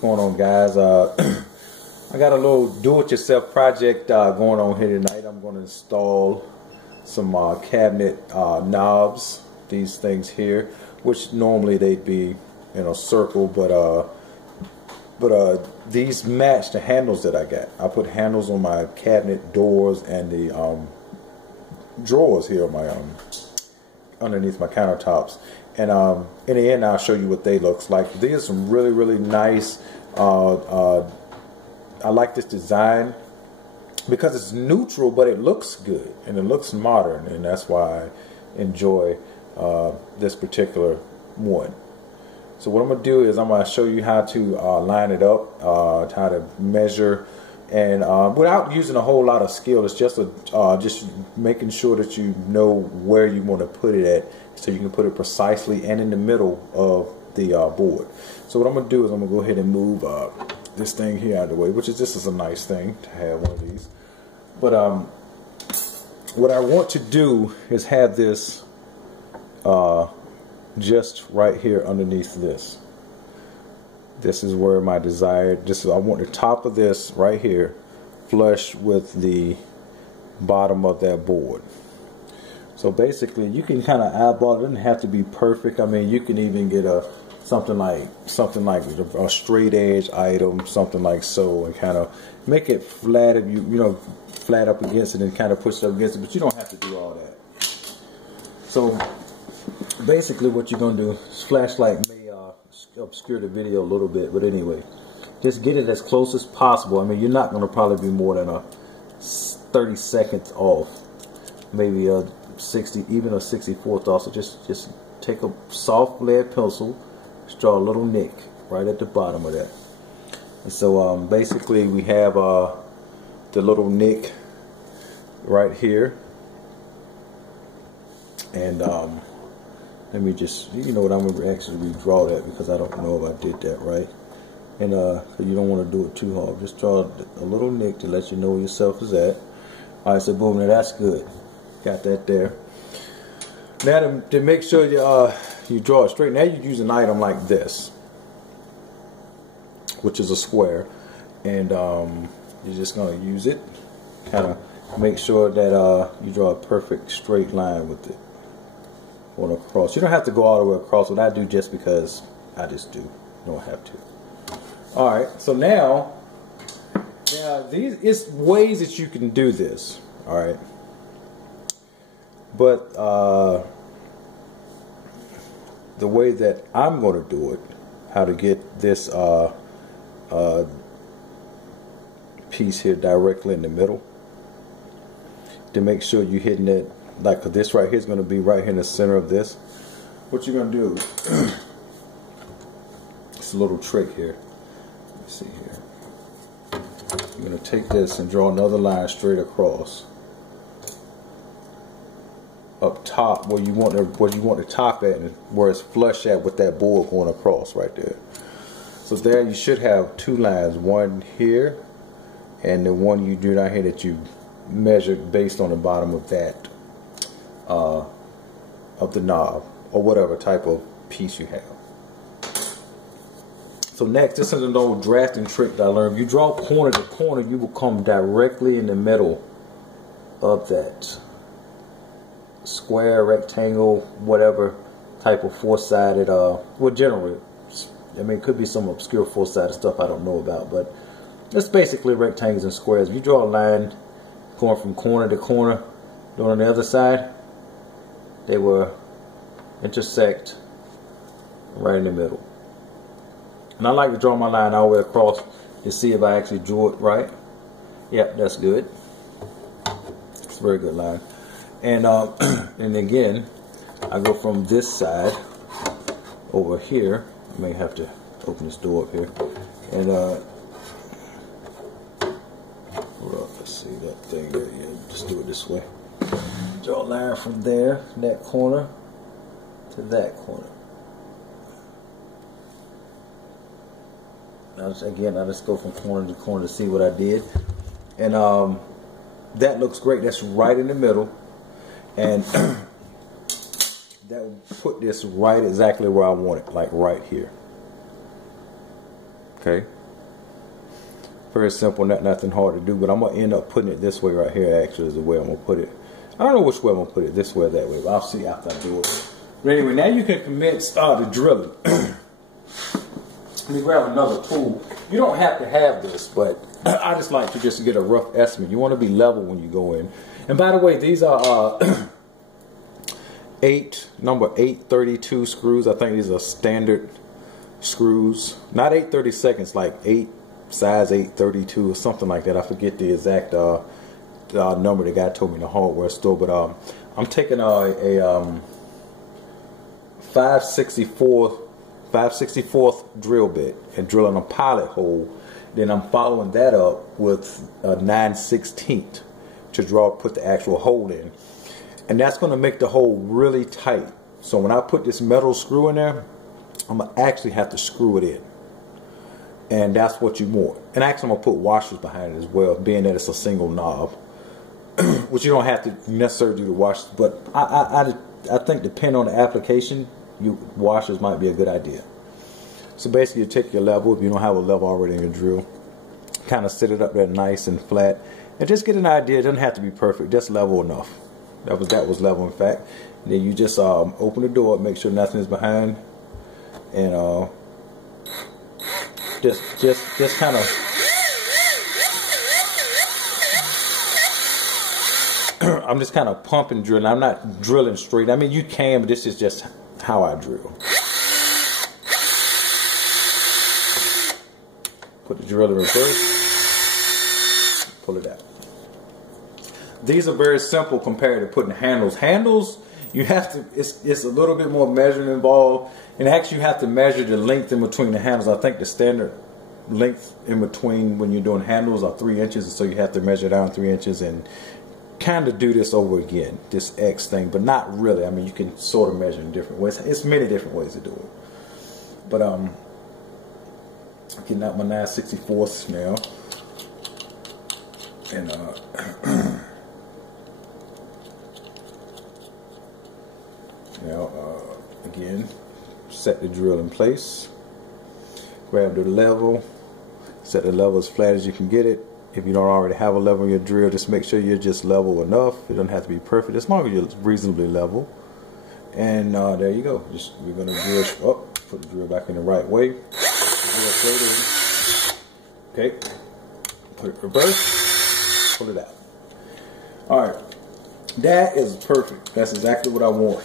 Going on, guys? I got a little do-it-yourself project going on here tonight. I'm going to install some cabinet knobs, these things here, which normally they'd be in a circle, but these match the handles that I got. I put handles on my cabinet doors and the drawers here on my underneath my countertops. And in the end, I'll show you what they look like. These are some really nice. I like this design because it's neutral, but it looks good and it looks modern, and that's why I enjoy this particular one. So what I'm gonna do is I'm gonna show you how to line it up, how to measure, and without using a whole lot of skill. It's just just making sure that you know where you want to put it at, so you can put it precisely and in the middle of the board. So what I'm gonna do is I'm gonna go ahead and move this thing here out of the way, which is this is a nice thing to have one of these. But what I want to do is have this just right here underneath this. This is where my desired, I want the top of this right here flush with the bottom of that board. So basically you can kind of eyeball it. It doesn't have to be perfect. I mean, you can even get something like a straight edge item, something like so, and kind of make it flat, if you know, flat up against it and kind of push it up against it, but you don't have to do all that. So basically what you're going to do, this flashlight may obscure the video a little bit, but anyway, just get it as close as possible. I mean, you're not going to probably be more than a 30 seconds off, maybe a 60, even a 64th off. So just take a soft lead pencil, just draw a little nick right at the bottom of that. And so basically we have the little nick right here, and let me just, you know what, I'm going to actually redraw that because I don't know if I did that right. And so you don't want to do it too hard. Just draw a little nick to let you know where yourself is at. Alright, so boom, now that's good. Got that there. Now to make sure you draw it straight, now you use an item like this, which is a square, and you're just going to use it, kind of make sure that you draw a perfect straight line with it going across. You don't have to go all the way across. What I do just because I just do. You don't have to. Alright, so now these is ways that you can do this. Alright, but the way that I'm going to do it, how to get this piece here directly in the middle, to make sure you're hitting it, like this right here is going to be right here in the center of this. What you're going to do, it's a little trick here. Let's see here. You're going to take this and draw another line straight across up top where you want the top at, and where it's flush at with that board going across right there. So there you should have two lines, one here and the one you do not here that you measured based on the bottom of that of the knob or whatever type of piece you have. So next, this is an old drafting trick that I learned. If you draw corner to corner, you will come directly in the middle of that square, rectangle, whatever type of four-sided, well, generally, I mean, it could be some obscure four-sided stuff I don't know about, but it's basically rectangles and squares. If you draw a line going from corner to corner, doing on the other side, they will intersect right in the middle. And I like to draw my line all the way across to see if I actually drew it right. Yep, that's good. It's a very good line. And and again, I go from this side over here. I may have to open this door up here. And hold up, let's see that thing there. Yeah, just do it this way. Draw a line from there, that corner, to that corner. Now again, I just go from corner to corner to see what I did. And that looks great. That's right in the middle. And that will put this right exactly where I want it, like right here. Okay. Very simple, nothing hard to do, but I'm going to end up putting it this way right here. Actually is the way I'm going to put it. I don't know which way I'm going to put it, this way or that way, but I'll see after I do it. But anyway, now you can commence the drilling. Let me grab another tool. You don't have to have this, but I just like to just get a rough estimate. You want to be level when you go in. And by the way, these are number 832 screws. I think these are standard screws. Not 8/32, like size 832 or something like that. I forget the exact number the guy told me in the hardware store. But I'm taking a 5/64th drill bit and drilling a pilot hole. Then I'm following that up with a 9/16 to put the actual hole in. And that's going to make the hole really tight. So when I put this metal screw in there, I'm going to actually have to screw it in. And that's what you want. And actually I'm going to put washers behind it as well, being that it's a single knob. Which you don't have to necessarily do the washers. But I think depending on the application, washers might be a good idea. So basically you take your level, if you don't have a level already in your drill, kind of sit it up there nice and flat, and just get an idea. It doesn't have to be perfect, just level enough. That was level in fact. And then you just open the door, make sure nothing is behind, and just kind of I'm just kind of pumping, drilling. I'm not drilling straight. I mean, you can, but this is just how I drill. Put the drill in reverse, pull it out. These are very simple compared to putting handles. Handles, you have to, it's a little bit more measuring involved, and actually you have to measure the length in between the handles. I think the standard length in between when you're doing handles are 3 inches, so you have to measure down 3 inches and kind of do this over again, this X thing, but not really. I mean, you can sort of measure in different ways. It's many different ways to do it. But getting out my 9/64 now, and now again, set the drill in place. Grab the level, set the level as flat as you can get it. If you don't already have a level in your drill, just make sure you're just level enough. It doesn't have to be perfect, as long as you're reasonably level. And there you go. Just we're gonna drill up, put the drill back in the right way. Okay, put it reverse, pull it out. All right, that is perfect. That's exactly what I want.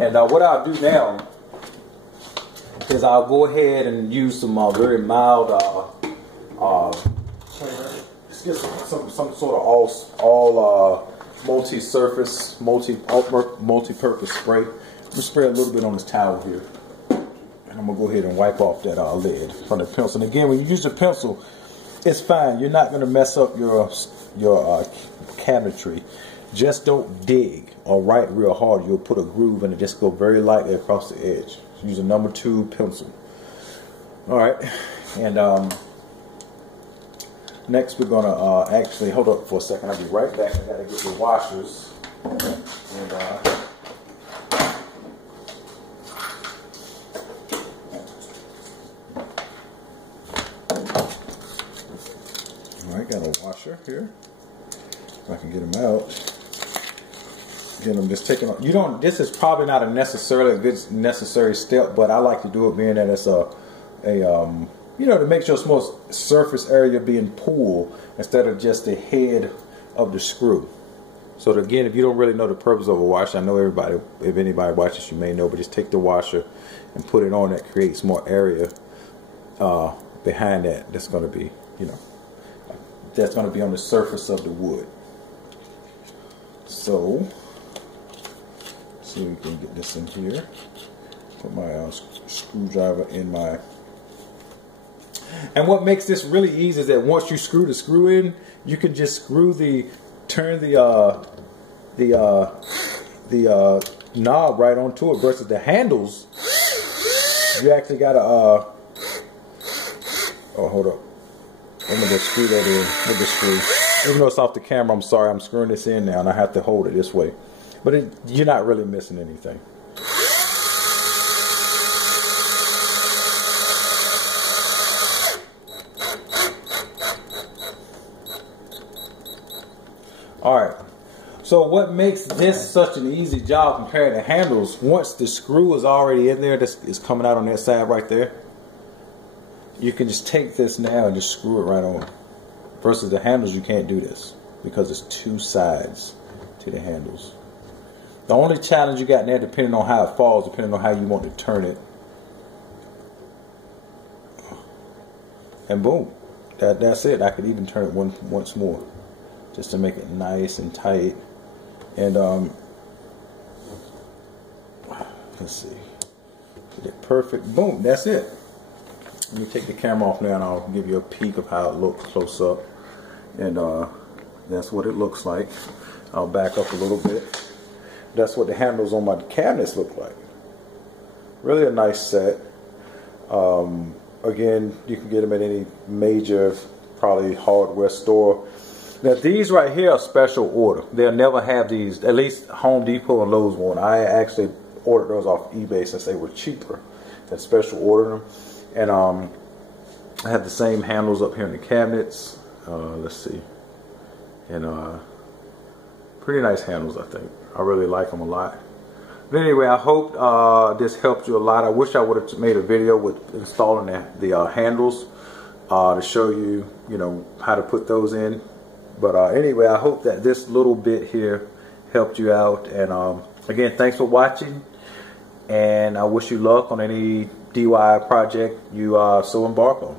And what I'll do now is I'll go ahead and use some very mild some sort of all multi-surface, multi-purpose spray. I'm gonna spray a little bit on this towel here, and I'm gonna go ahead and wipe off that lid from the pencil. And again, when you use the pencil, it's fine. You're not gonna mess up your cabinetry. Just don't dig or write real hard. You'll put a groove and it just go very lightly across the edge. Use a number 2 pencil. All right, and next we're gonna actually hold up for a second. I'll be right back. I gotta get the washers. And all right, got a washer here. If I can get them out. Again, I'm just taking. You don't. This is probably not a necessary step, but I like to do it, being that it's you know, to make sure it's more surface area being pulled instead of just the head of the screw. So again, if you don't really know the purpose of a washer, I know everybody, if anybody watches, you may know, but just take the washer and put it on. That creates more area behind that. That's going to be, you know, that's going to be on the surface of the wood. So, see if we can get this in here. Put my screwdriver in my. And what makes this really easy is that once you screw the screw in, you can just turn the knob right onto it. Versus the handles, you actually gotta oh, hold up. I'm gonna just screw that in with the screw. Even though it's off the camera, I'm sorry, I'm screwing this in now and I have to hold it this way. But you're not really missing anything. Alright, so what makes this such an easy job compared to handles, once the screw is already in there, this is coming out on that side right there, you can just take this now and just screw it right on. Versus the handles, you can't do this because it's two sides to the handles. The only challenge you got in there, depending on how it falls, depending on how you want to turn it, and boom, that's it. I could even turn it once more just to make it nice and tight. And let's see, get it perfect. Boom, that's it. Let me take the camera off now and I'll give you a peek of how it looks close up. And that's what it looks like. I'll back up a little bit. That's what the handles on my cabinets look like. Really a nice set. Again, you can get them at any major, probably hardware store. Now these right here are special order. They'll never have these, at least Home Depot and Lowe's won't. I actually ordered those off eBay since they were cheaper and special ordered them. And I have the same handles up here in the cabinets. Let's see. And pretty nice handles, I think. I really like them a lot. But anyway, I hope this helped you a lot. I wish I would have made a video with installing the handles to show you, how to put those in. But anyway, I hope that this little bit here helped you out. And again, thanks for watching. And I wish you luck on any DIY project you so embark on.